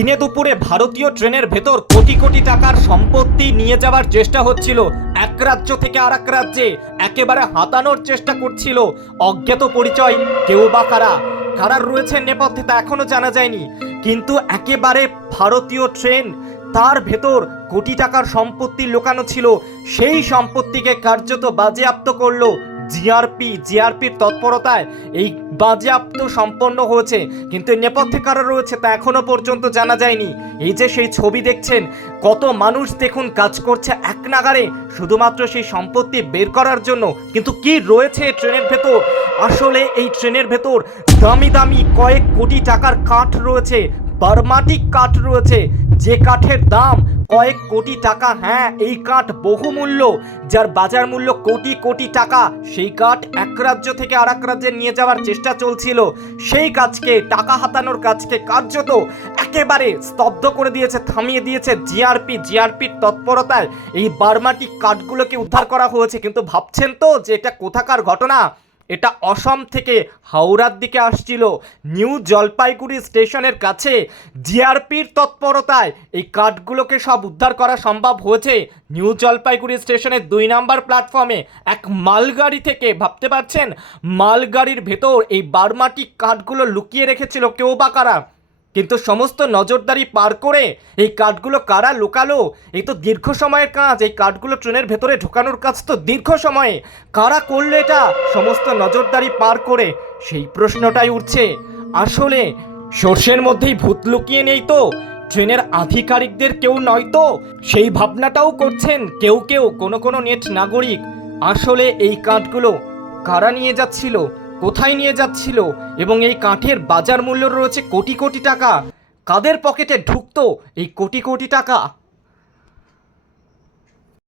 দিনে দুপুরে ভারতীয় ট্রেনের ভেতর কোটি কোটি টাকার সম্পত্তি নিয়ে যাওয়ার চেষ্টা হচ্ছিল। এক রাজ্য থেকে আর এক রাজ্যে একেবারে হাতানোর চেষ্টা করছিল। অজ্ঞাত পরিচয়, কেউ বা কারা? কারা রয়েছে নেপথ্যে তা এখনও জানা যায়নি। কিন্তু একেবারে ভারতীয় ট্রেন, তার ভেতর কোটি টাকার সম্পত্তি লুকানো ছিল। সেই সম্পত্তিকে কার্যত বাজেয়াপ্ত করল জিআরপি জিআরপির তৎপরতায় এই বাজেয়াপ্ত সম্পন্ন হয়েছে। কিন্তু নেপথ্যে কারা রয়েছে তা এখনও পর্যন্ত জানা যায়নি। এই যে সেই ছবি দেখছেন, কত মানুষ দেখুন কাজ করছে এক নাগারে শুধুমাত্র সেই সম্পত্তি বের করার জন্য। কিন্তু কি রয়েছে ট্রেনের ভেতর? আসলে এই ট্রেনের ভেতর দামি দামি কয়েক কোটি টাকার কাঠ রয়েছে, বার্মাটিক কাঠ রয়েছে। যে কাঠের দাম কয়েক কোটি টাকা হ্যাঁ এই কাঠ বহুমূল্য, যার বাজার মূল্য কোটি কোটি টাকা, সেই কাঠ এক রাজ্য থেকে আর এক রাজ্যে নিয়ে যাওয়ার চেষ্টা চলছিল। সেই কাজকে, টাকা হাতানোর কাজকে কার্যত একেবারে স্তব্ধ করে দিয়েছে, থামিয়ে দিয়েছে জিআরপি জিআরপির তৎপরতায়। এই বার্মাটিক কাঠগুলোকে উদ্ধার করা হয়েছে, কিন্তু ভাবছেন তো যে এটা কোথাকার ঘটনা? এটা অসম থেকে হাওড়ার দিকে আসছিল। নিউ জলপাইগুড়ি স্টেশনের কাছে জিআরপির তৎপরতায় এই কাঠগুলোকে সব উদ্ধার করা সম্ভব হয়েছে। নিউ জলপাইগুড়ি স্টেশনের দুই নাম্বার প্ল্যাটফর্মে এক মালগাড়ি থেকে, ভাবতে পারছেন? মালগাড়ির ভেতর এই বারমাটি কাঠগুলো লুকিয়ে রেখেছিল কেউ বা কারা? কিন্তু সমস্ত নজরদারি পার করে এই কাঠগুলো কারা লুকালো? এই তো দীর্ঘ সময়ের কাজ। এই কাঠগুলো ট্রেনের ভেতরে ঢোকানোর কাজ তো দীর্ঘ সময়ে। কারা করল এটা? সমস্ত নজরদারি পার করে সেই প্রশ্নটাই উঠছে। আসলে সর্ষের মধ্যেই ভূত লুকিয়ে নেই তো। ট্রেনের আধিকারিকদের কেউ নয় তো। সেই ভাবনাটাও করছেন কেউ কেউ, কোনো কোনো নেট নাগরিক। আসলে এই কাঠগুলো কারা নিয়ে যাচ্ছিল? কোথায় নিয়ে যাচ্ছিল এবং এই কাঠের বাজার মূল্য রয়েছে কোটি কোটি টাকা? কাদের পকেটে ঢুকতো এই কোটি কোটি টাকা?